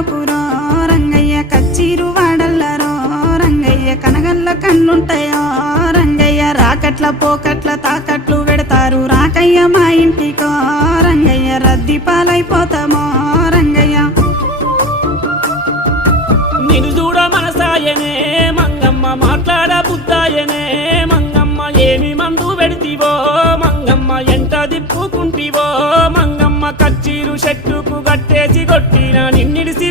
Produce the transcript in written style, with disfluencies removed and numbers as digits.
పోకురో రంగయ్య కచ్చీరు వాడల్లరో రంగయ్య కనగల్ల కన్నుంటాయో రంగయ్య రాకట్ల పోకట్ల తాకట్లు పెడతారు రాకయ్య మా ఇంటికో రంగయ్య రద్దీ పాలైపోతామో రంగయ్య నిన్ను చూడ మనసాయనే మంగమ్మ మాట్లాడ బుద్ధాయనే మంగమ్మ ఏమి మందు పెడితివో మంగమ్మ ఎంత దిప్పుకుంటివో మంగమ్మ కచ్చీరు చెట్టుకు కట్టేసి కొట్టిన నిన్నిడిసి